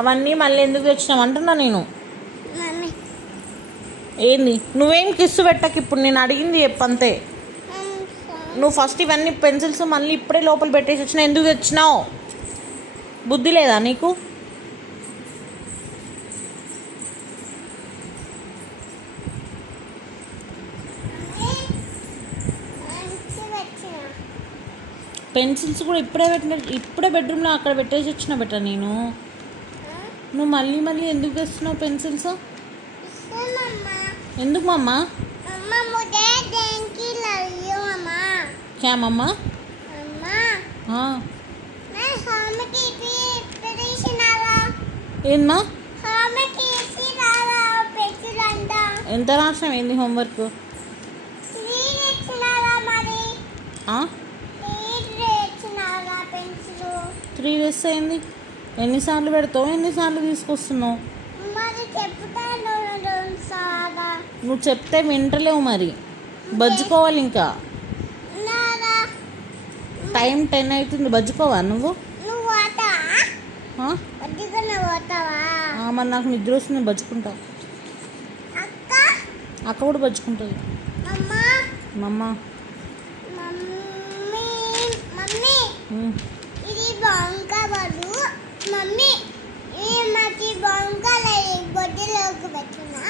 అవన్నీ మళ్ళీ ఎందుకు తెచ్చినావు అంటున్నా నేను. మమ్మీ ఏంది నువ్వేం కిస్సు పెట్టకు, ఇప్పుడు నేను అడిగింది చెప్పంతే. నువ్వు ఫస్ట్ ఇవన్నీ పెన్సిల్స్ మళ్ళీ ఇప్పుడే లోపల పెట్టేసి వచ్చినా, ఎందుకు తెచ్చినావు? బుద్ధి లేదా నీకు? పెన్సిల్స్ కూడా ఇప్పుడే బెడ్రూమ్లో అక్కడ పెట్టేసి వచ్చిన బెట్ట నేను. నువ్వు మళ్ళీ మళ్ళీ ఎందుకు తెస్తున్నావు పెన్సిల్స్? ఎందుకు మమ్మా? క్యా మమ్మా? ఏందమ్మా? ఎంత రాసినావు? ఏంది హోంవర్క్? 3 డేస్ అయింది. ఎన్నిసార్లు పెడతావు, ఎన్నిసార్లు తీసుకొస్తున్నావు? నువ్వు చెప్తే వింటలేవు, మరి బజ్జుకోవాలి. ఇంకా టైం 10 అవుతుంది, బజ్జుకోవా నువ్వు? మరి నాకు నిద్ర వస్తుంది, బజ్జుకుంటా. అక్క కూడా బజ్జుకుంటుంది. మమ్మా ఇది బంకాలు మమ్మీ, ఈ మాకి బంకాల బొడ్డులోకి పెట్టినా.